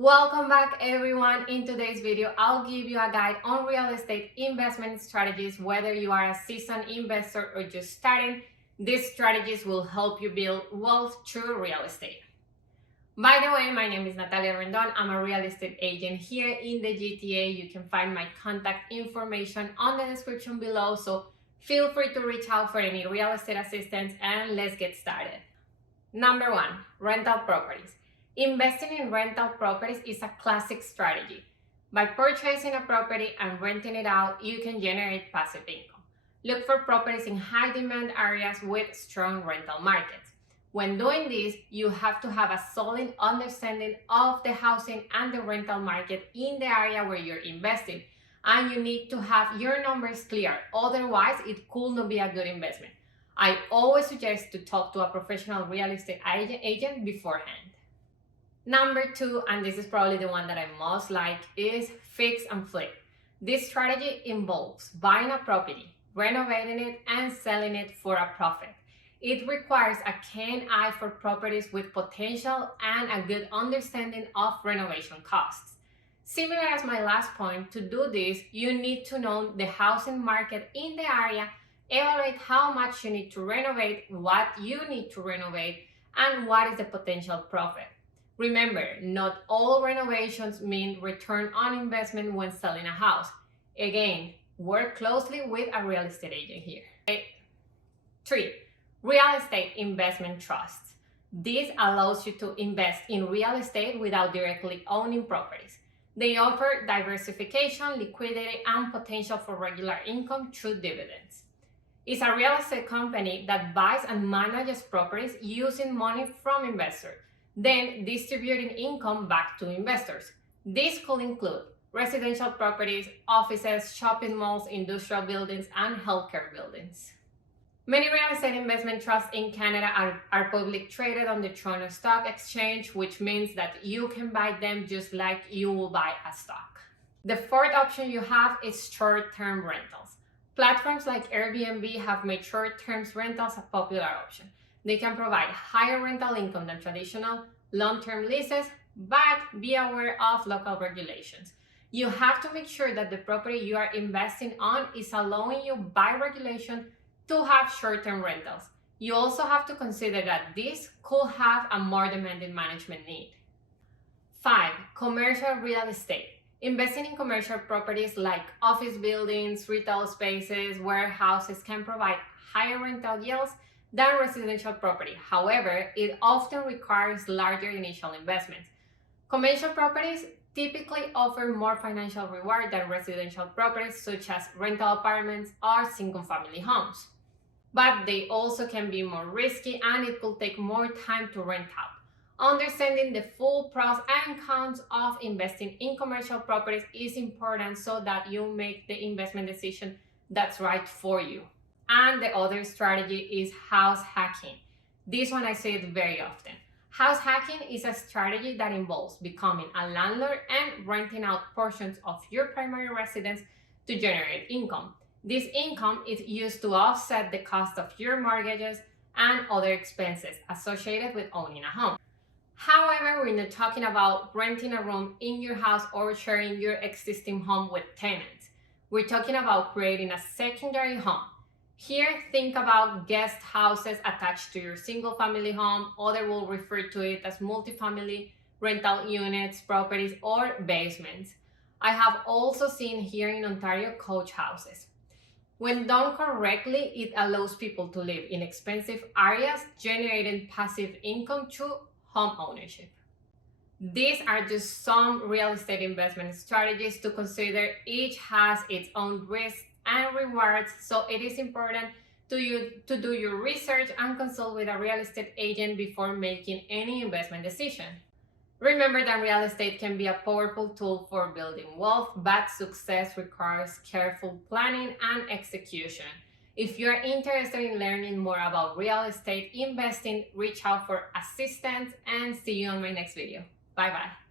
Welcome back everyone. In today's video, I'll give you a guide on real estate investment strategies. Whether you are a seasoned investor or just starting, these strategies will help you build wealth through real estate. By the way, my name is Natalia Rendon. I'm a real estate agent here in the GTA. You can find my contact information on the description below, so feel free to reach out for any real estate assistance, and let's get started. Number 1, rental properties. Investing in rental properties is a classic strategy. By purchasing a property and renting it out, you can generate passive income. Look for properties in high demand areas with strong rental markets. When doing this, you have to have a solid understanding of the housing and the rental market in the area where you're investing, and you need to have your numbers clear, otherwise it could not be a good investment. I always suggest to talk to a professional real estate agent beforehand. Number 2, and this is probably the one that I most like, is fix and flip. This strategy involves buying a property, renovating it, and selling it for a profit. It requires a keen eye for properties with potential and a good understanding of renovation costs. Similar as my last point, to do this, you need to know the housing market in the area, evaluate how much you need to renovate, what you need to renovate, and what is the potential profit. Remember, not all renovations mean return on investment when selling a house. Again, work closely with a real estate agent here. 3, real estate investment trusts. This allows you to invest in real estate without directly owning properties. They offer diversification, liquidity, and potential for regular income through dividends. It's a real estate company that buys and manages properties using money from investors, then distributing income back to investors. This could include residential properties, offices, shopping malls, industrial buildings, and healthcare buildings. Many real estate investment trusts in Canada are publicly traded on the Toronto Stock Exchange, which means that you can buy them just like you will buy a stock. The 4th option you have is short-term rentals. Platforms like Airbnb have made short-term rentals a popular option. They can provide higher rental income than traditional long-term leases, but be aware of local regulations. You have to make sure that the property you are investing on is allowing you by regulation to have short-term rentals. You also have to consider that this could have a more demanding management need. 5, commercial real estate. Investing in commercial properties like office buildings, retail spaces, warehouses can provide higher rental yields than residential property. However, it often requires larger initial investments. Commercial properties typically offer more financial reward than residential properties such as rental apartments or single-family homes. But they also can be more risky, and it could take more time to rent out. Understanding the full pros and cons of investing in commercial properties is important so that you make the investment decision that's right for you. And the other strategy is house hacking. This one I say it very often. House hacking is a strategy that involves becoming a landlord and renting out portions of your primary residence to generate income. This income is used to offset the cost of your mortgages and other expenses associated with owning a home. However, we're not talking about renting a room in your house or sharing your existing home with tenants. We're talking about creating a secondary home. Here, think about guest houses attached to your single-family home. Others will refer to it as multifamily rental units, properties, or basements. I have also seen here in Ontario coach houses. When done correctly, it allows people to live in expensive areas, generating passive income through home ownership. These are just some real estate investment strategies to consider. Each has its own risks and rewards, so it is important to do your research and consult with a real estate agent before making any investment decision. Remember that real estate can be a powerful tool for building wealth, but success requires careful planning and execution. If you're interested in learning more about real estate investing, reach out for assistance, and see you on my next video. Bye bye.